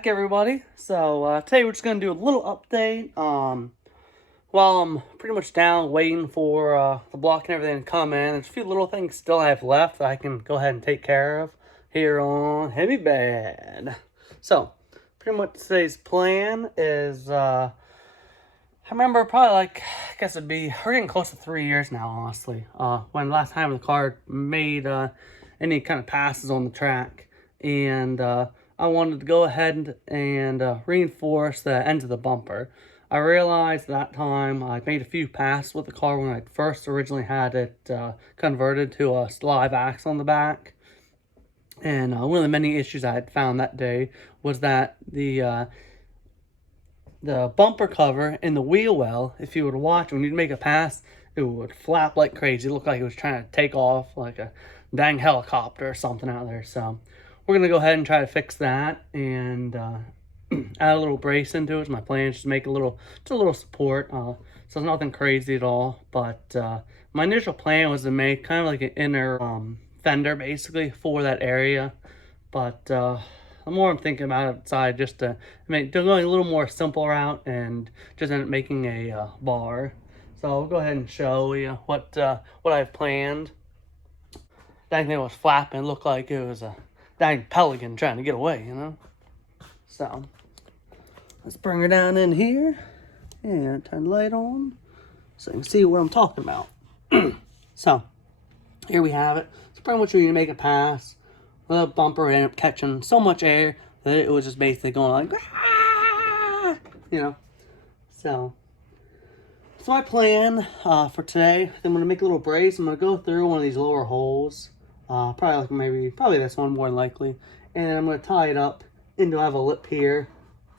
back, everybody. So today we're just gonna do a little update. While I'm pretty much down waiting for the block and everything to come in, there's a few little things still I have left that I can go ahead and take care of here on HemiBad. So pretty much today's plan is I remember probably I guess we're getting close to 3 years now, honestly. When the last time the car made any kind of passes on the track, and I wanted to go ahead and reinforce the ends of the bumper. I realized that time I made a few passes with the car when I first originally had it converted to a live axle on the back. And one of the many issues I had found that day was that the bumper cover and the wheel well, if you were to watch, when you'd make a pass, it would flap like crazy. It looked like it was trying to take off like a dang helicopter or something out there. So we're going to go ahead and try to fix that and add a little brace into it. My plan is just to make a little support. So it's nothing crazy at all. But my initial plan was to make kind of like an inner fender basically for that area. But the more I'm thinking about it, decided just to going a little more simple route and just end up making a bar. So I'll go ahead and show you what I've planned. That thing was flapping, looked like it was a dang pelican trying to get away, you know. So let's bring her down in here and turn the light on so you can see what I'm talking about. So here we have it. So pretty much when you make a pass, the bumper ended up catching so much air that it was just basically going like, ah! You know. So my plan for today, I'm going to make a little brace. I'm going to go through one of these lower holes, probably this one more than likely, and I'm going to tie it up into, I have a lip here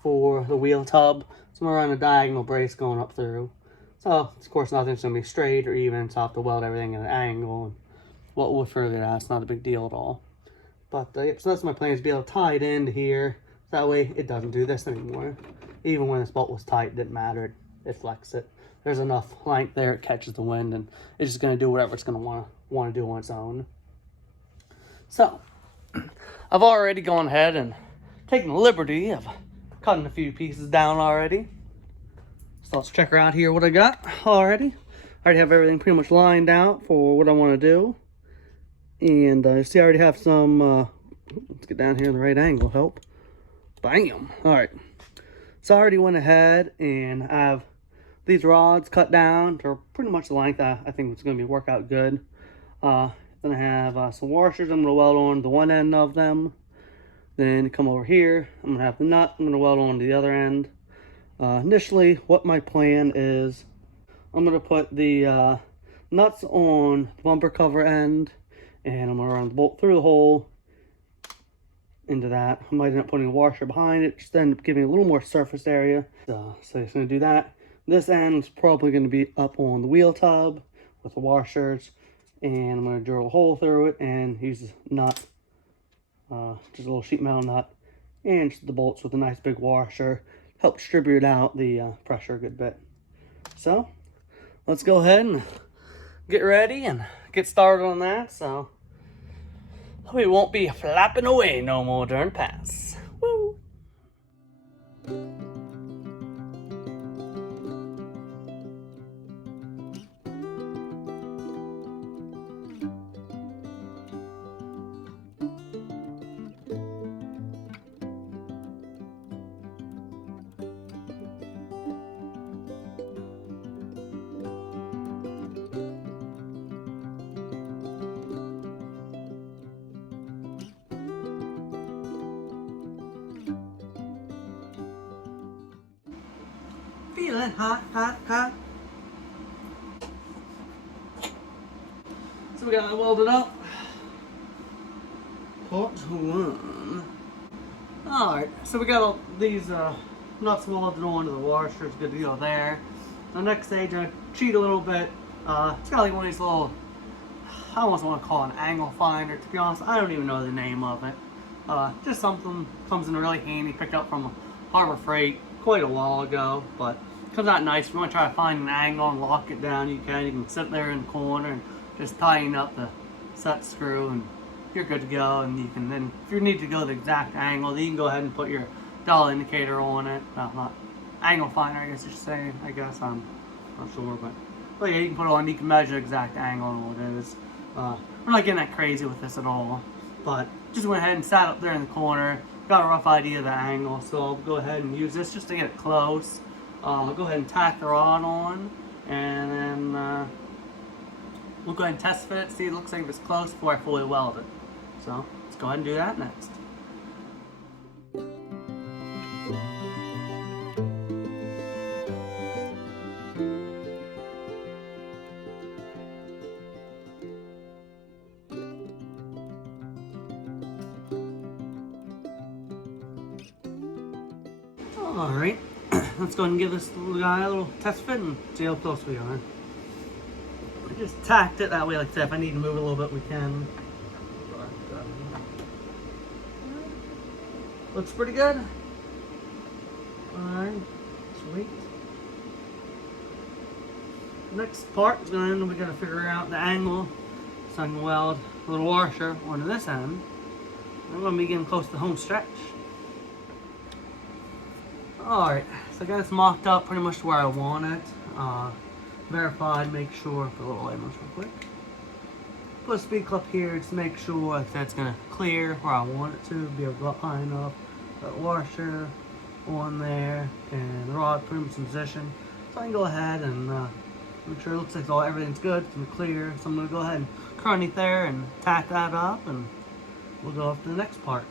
for the wheel tub, so I'm going to run a diagonal brace going up through. So of course nothing's going to be straight or even, so I have to weld everything at an angle, and what will further that, it's not a big deal at all. But yep, so that's my plan, is to be able to tie it into here, so that way it doesn't do this anymore. Even when this bolt was tight, it didn't matter, it flexed it. There's enough length there, it catches the wind, and it's just going to do whatever it's going to want to do on its own. So, I've already gone ahead and taken the liberty of cutting a few pieces down already. So let's check her out here, what I got already. I already have everything pretty much lined out for what I want to do. And you see I already have some, let's get down here in the right angle, help. Bam! Alright. So I already went ahead and I have these rods cut down to pretty much the length I think it's going to work out good. Then I have some washers I'm going to weld on the one end of them. Then come over here, I'm going to have the nut I'm going to weld on the other end. Initially, what my plan is, I'm going to put the nuts on the bumper cover end, and I'm going to run the bolt through the hole into that. I might end up putting a washer behind it, just end up giving a little more surface area. So it's going to do that. This end is probably going to be up on the wheel tub with the washers, and I'm going to drill a hole through it and use a nut, just a little sheet metal nut, and just the bolts with a nice big washer, help distribute out the pressure a good bit. So let's go ahead and get ready and get started on that, so we won't be flapping away no more during pass. Woo! Feeling hot, hot, hot. So we got it welded up. Part one. Alright, so we got all these nuts welded onto the washers, good to go there. The next stage, I cheat a little bit. It's got like one of these little, I almost want to call it an angle finder. To be honest, I don't even know the name of it. Just something comes in really handy, picked up from Harbor Freight quite a while ago, but it comes out nice. If you want to try to find an angle and lock it down, you can. You can sit there in the corner and just tighten up the set screw and you're good to go. And you can then, if you need to go the exact angle, then you can go ahead and put your dial indicator on it. Not angle finder, I guess you should say. I guess I'm not sure, but yeah, you can put it on. You can measure the exact angle and what it is. We're not getting that crazy with this at all, but just went ahead and sat up there in the corner. Got a rough idea of the angle, so I'll go ahead and use this just to get it close. I'll go ahead and tack the rod on, and then we'll go ahead and test fit it, see it looks like it's close before I fully weld it. So let's go ahead and do that next. Alright, let's go ahead and give this little guy a little test fit and see how close we are. I just tacked it that way, like that. If I need to move a little bit, we can. Looks pretty good. Alright, sweet. Next part is we gotta figure out the angle so I can weld a little washer onto this end. We're gonna be getting close to the home stretch. Alright, so I got this mocked up pretty much to where I want it. Verified, make sure, put a little light on this real quick. Put a speed clip here to make sure that's going to clear where I want it to, be able to go up high enough. That washer on there, and the rod pretty much in position. So I can go ahead and make sure it looks like everything's good, it's going to clear. So I'm going to go ahead and cut underneath there and tack that up, and we'll go up to the next part.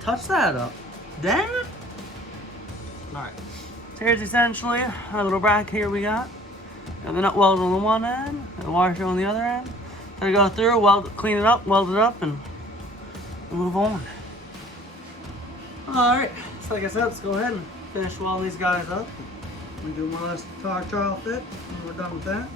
Touch that up. Dang it. Alright. So here's essentially a little bracket here we got. Got the nut weld on the one end, and the washer on the other end. Gonna go through, clean it up, weld it up, and move on. Alright, so like I said, let's go ahead and finish welding these guys up. We do more or less tire trial fit when we're done with that.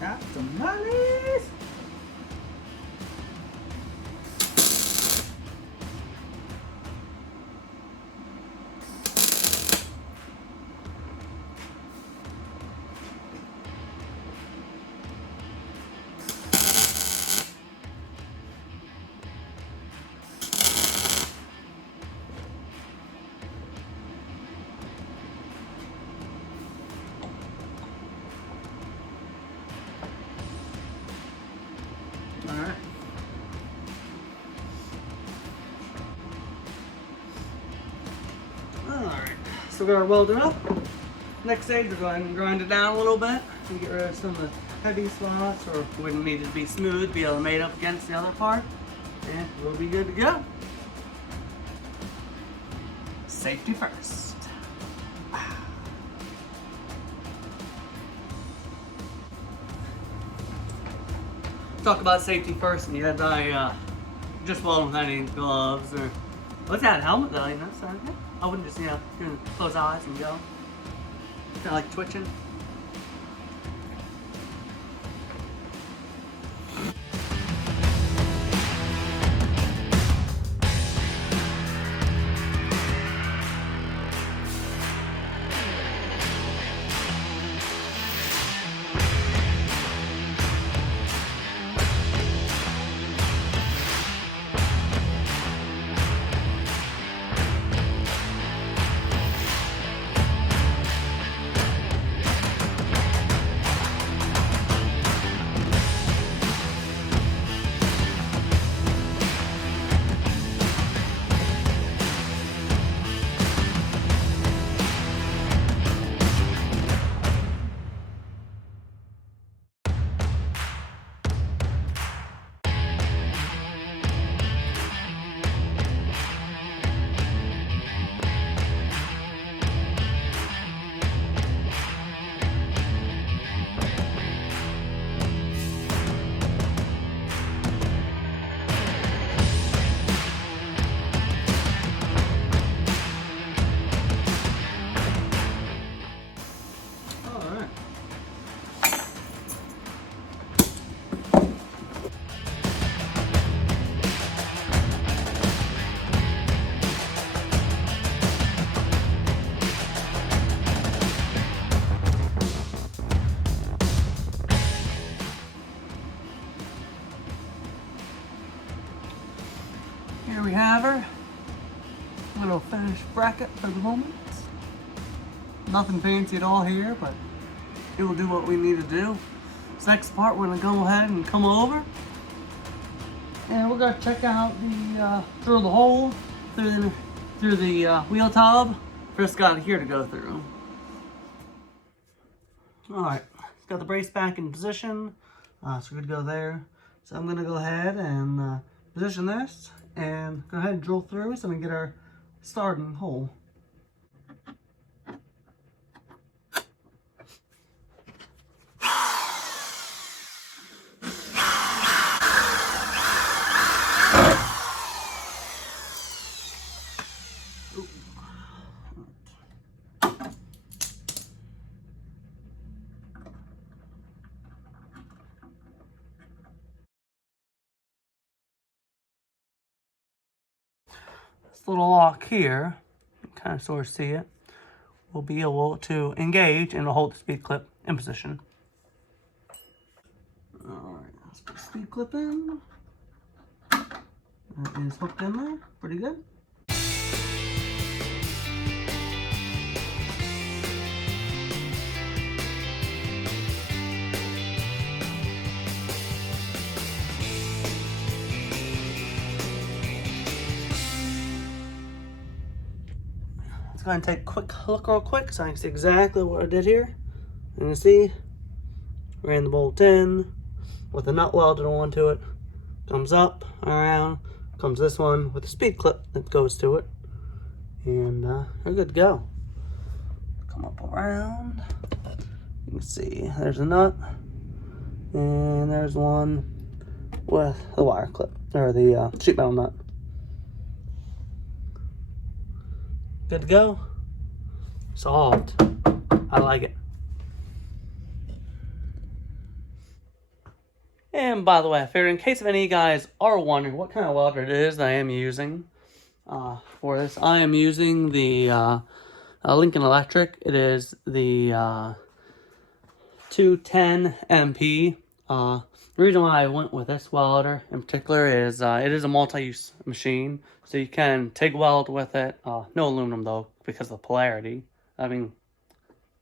Got some monies. Alright. Alright, so we're going to weld it up. Next stage, we're going to grind it down a little bit and get rid of some of the heavy spots, or if we need it to be smooth, be able to mate up against the other part, and we'll be good to go. Safety first. Talk about safety first, and yet I just welding without any gloves or what's that helmet though? You know, so I wouldn't just close eyes and go. Kind of like twitching. little finish bracket for the moment. Nothing fancy at all here, but it will do what we need to do. This next part, we're gonna go ahead and come over, and we're gonna check out the drill the hole through the wheel tub. First, got here to go through. All right, got the brace back in position, so we're good to go there. So I'm gonna go ahead and position this and go ahead and drill through so we can get our starting hole. This little lock here, you can kind of sort of see it, will be able to engage and it'll hold the speed clip in position. Alright, let's put the speed clip in. That is hooked in there, pretty good. Go ahead and take a quick look real quick so I can see exactly what I did here. And you see, ran the bolt in with a nut welded onto it. Comes up, around, comes this one with a speed clip that goes to it. And we're good to go. Come up around. You can see there's a nut. And there's one with the wire clip, or the sheet metal nut. Good to go. Solved. I like it. And by the way, I figured in case of any of you guys are wondering what kind of welder it is that I am using for this, I am using the Lincoln Electric. It is the 210 MP. The reason why I went with this welder in particular is it is a multi-use machine, so you can TIG weld with it. No aluminum though, because of the polarity. I mean,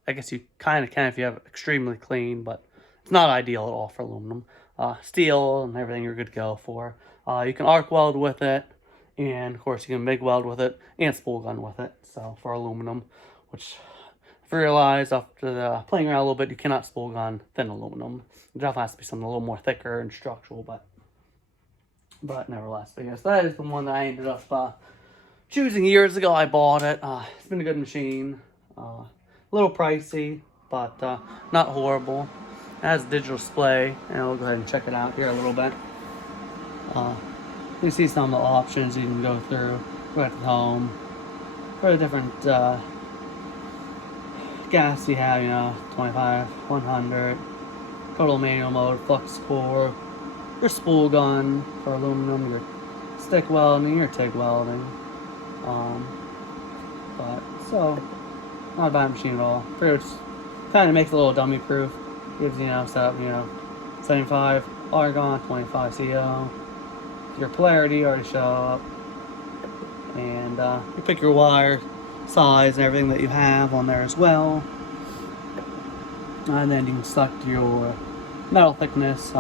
I guess you kind of can if you have it extremely clean, but it's not ideal at all for aluminum. Steel and everything you're good to go for. You can arc weld with it, and of course you can MIG weld with it, and spool gun with it. So for aluminum, which I realized after playing around a little bit, you cannot spool gun thin aluminum. It definitely has to be something a little more thicker and structural, but nevertheless. But yes, that is the one that I ended up choosing years ago. I bought it. It's been a good machine. A little pricey, but not horrible. It has a digital display, and we'll go ahead and check it out here a little bit. You see some of the options you can go through right at home. For the different gas you have, you know, 25, 100, total manual mode, flux core, your spool gun for aluminum, your stick welding, your TIG welding. But so not a bad machine at all. Pretty much kind of makes it a little dummy proof. Gives you know, set up, you know, 75 argon, 25 CO. Your polarity already show up, and you pick your wire size and everything that you have on there as well, and then you can select your metal thickness.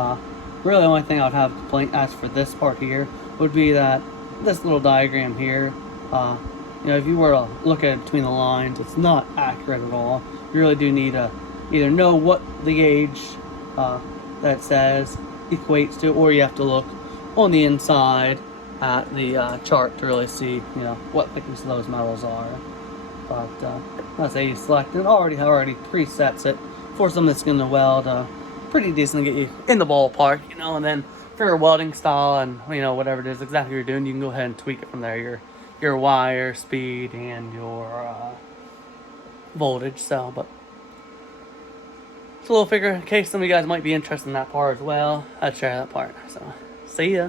Really the only thing I would have a complaint as for this part here would be that this little diagram here, you know, if you were to look at it between the lines, it's not accurate at all. You really do need to either know what the gauge that says equates to, or you have to look on the inside at the chart to really see, you know, what thickness those metals are. But let's say you select it, already presets it for something that's going to weld pretty decent to get you in the ballpark, you know. And then for your welding style and, you know, whatever it is exactly you're doing, you can go ahead and tweak it from there. Your wire speed and your voltage. So, but it's a little figure in case some of you guys might be interested in that part as well. I'd share that part. So, see ya.